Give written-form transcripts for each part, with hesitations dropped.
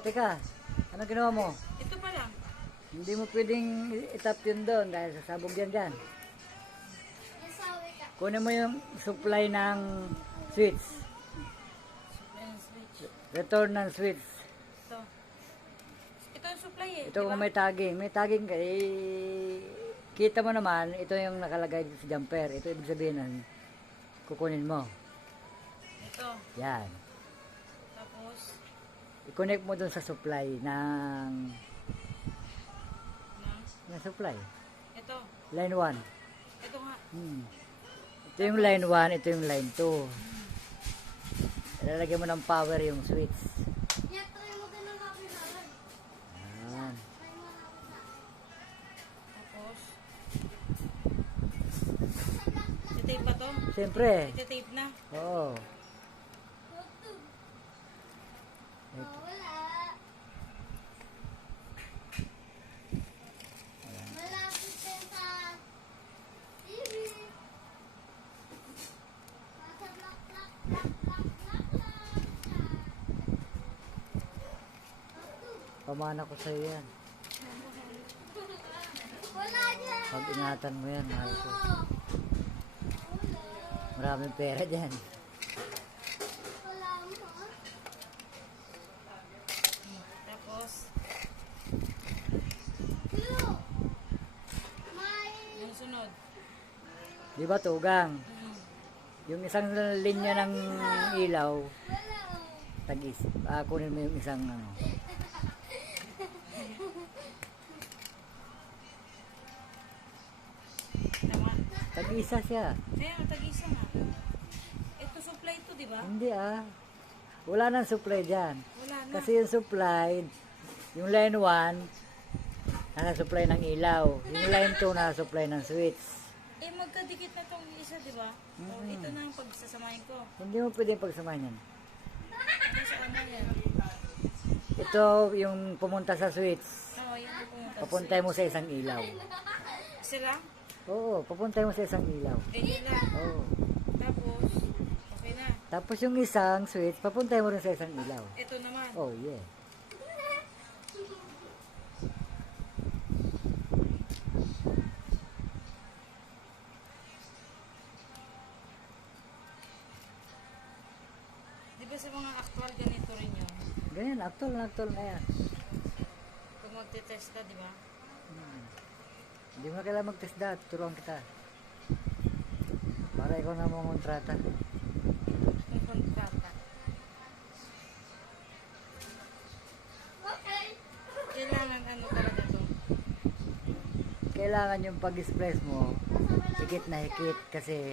Teka. Anong ginawa mo? Ito pa lang. Hindi mo pwedeng itap yun doon dahil sasabog yan dyan. Kunin mo yung supply ng switch. Return ng switch. Ito. Ito yung supply eh. Ito kung may tagging. May tagging ka, kita mo naman, ito yung nakalagay dito sa jumper. Ito ibig sabihin nun, kukunin mo. Ito. Yan. Tapos, I-connect mo dun sa supply ng supply. ito. Line 1. Ito nga. Ito yung line 1, ito yung line 2. Ilalagay mo ng power yung switch. Yan. Tapos, iti-tape ba to? Siyempre. Iti-tape na. Oo. Pamana ko sa'yo yan. Pag-ingatan mo yan, mahal ko. Maraming pera dyan. Tapos, yung sunod. Di ba tugang? Yung isang linya ng ilaw, tagis. Kunin mo yung isang ano. Tama. Tag-isa siya. Ayan, tag-isa nga. Ito supply to, di ba? Hindi Wala nang supply dyan. Wala na. Kasi yung supply, yung line 1, nasa-supply ng ilaw. Yung line 2, nasa-supply ng switch. Eh, magkadikit na tong isa, di ba? So, ito na ang pagsasamahin ko. Hindi mo pwedeng pagsamahin yan. Ito sa ano yan? Ito yung pumunta sa switch. Oo, yan ang pumunta. Papuntay mo sa isang ilaw. Sila? Oo, papuntay mo sa isang ilaw. Ganyan lang. Oo. Tapos, okay na. Tapos yung isang switch, papuntay mo rin sa isang ilaw. Ito naman. Oh, yeah. Di ba sa mga actual ganito rin yun? Ganyan, actual na yan. Kung magte-test ka, di ba? Hindi mo na kailangan mag-test that. Turuan kita. Para ikaw na mangontrata. Kung kontrata. Kailangan ano talaga to? Kailangan yung pag-express mo, hikit na hikit kasi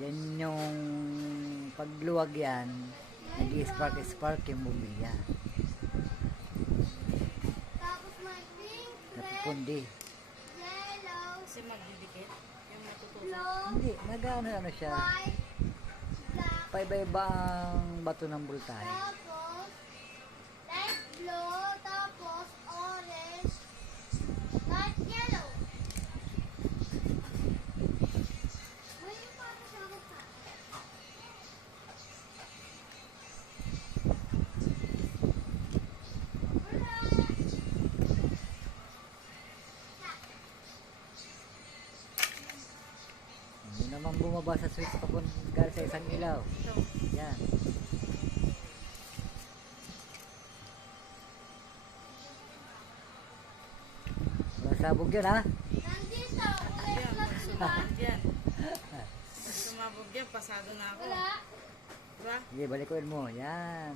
yan yung pagluwag yan, nag-spark yung bumilya. Napupundi. Kasi magdidikit. Yung natutunan. Hindi, nag-ano siya. Paiba-iba ang bato ng bultahe. Tapos, light blue, tapos orange, light yellow. May yung paano siya magkakaroon? Hindi naman bumaba sa switch papunta sa isang ilaw. Ito. Yan. Masabog yun ha. Nandito, ulit Yan, lang pag siya. sumabog yan. Pag sumabog yan, pasado na ako. Wala. Diba? Sige, balikuin mo. Yan.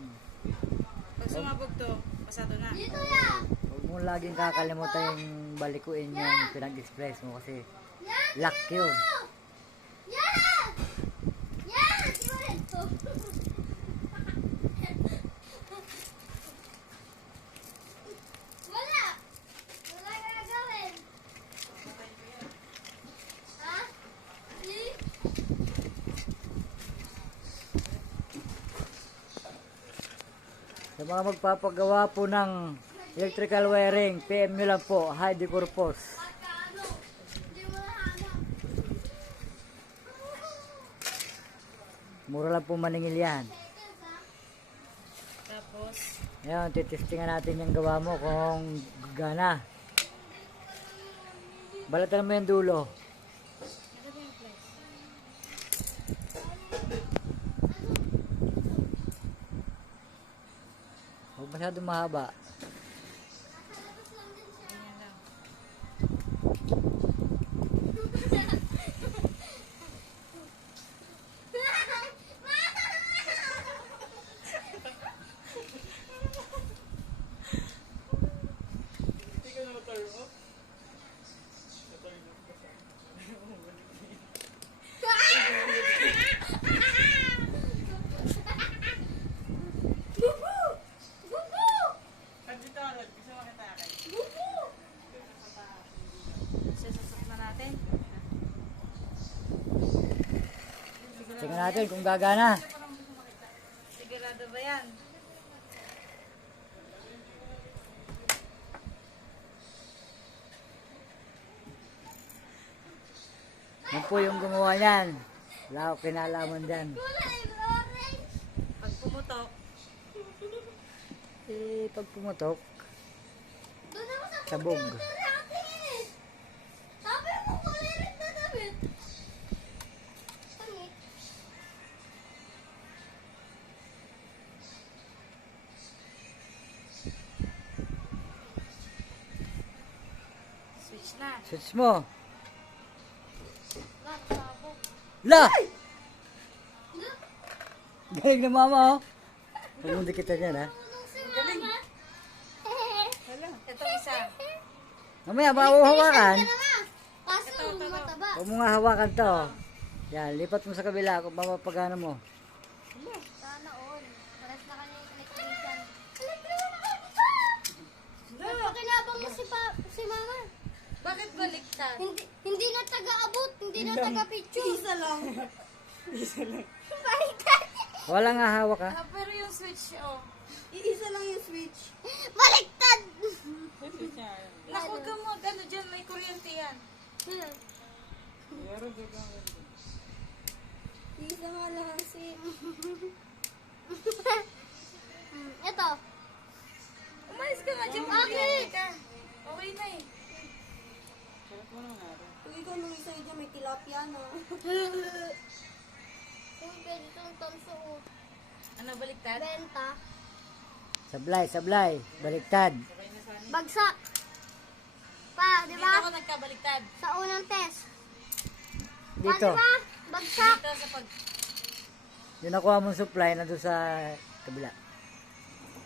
Pag sumabog to, pasado na. Dito yan. Huwag mo laging kakalimutan yung balikuin yung pinag-express mo kasi Yan. lock yun. Yan. Yan. Ito. Wala. Wala gagawin. Ha? See? Sa mga magpapagawa po ng electrical wiring, PM nyo lang po, high purpose. Magkano? Mura lang po maningil yan. Tapos, Ngayon, titestingan natin yung gawa mo kung gana. Balatan mo yung dulo. ano ba yung place? Huwag masyado mahaba. Ganyan lang. Sasasok na natin. Tingnan natin kung gagana. Sigurado ba yan? Yan po yung gumawa niyan. Wala akong kinalaman dyan. Kulay orange. Pag pumutok, Eh, pag pumutok, Doon ako sa sabog. computer natin. Sabi mo kulay red na damit. Pangit. switch na. Switch mo. Sabog. La! Galing na mama, oh. Pumundi kita dyan, ha? Tulong si mama. Hala. Itong isa. Mamaya, baka mo hawakan. Kaso Ito. mataba. Huwag mo nga hawakan to. Yan, lipat mo sa kabila kung mapapagana mo. Sana all. Paras na kanya yung electrician. Pakinabang mo si mama. Bakit baliktad? Hindi na taga-abot, hindi na taga-picture. Isa lang. Wala nga hawak, ha? Ah, pero yung switch, oh. Iisa lang yung switch. Baliktad! Naku, huwag kang ano dyan, may kuryente yan. Isa nga lang si... Ito. Umalis ka nga dyan, may Bakit? kuryente ka. Okay na eh. Kung ikaw nung isa dyan, may tilapia na. Kung pwede itong tanso. Ano, baliktad? Benta. Sablay. Baliktad. Bagsak. Pa, di Dito ba? ako nagkabaliktad. Sa unang test. Pa, Dito. di ba? Bagsak. Dito sa pag... Yung nakuha mong supply na doon sa kabila.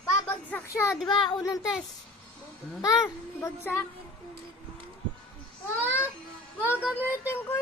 Pa, bagsak siya, di ba? Unang test. Pa, bagsak. Ah, gagamitin ko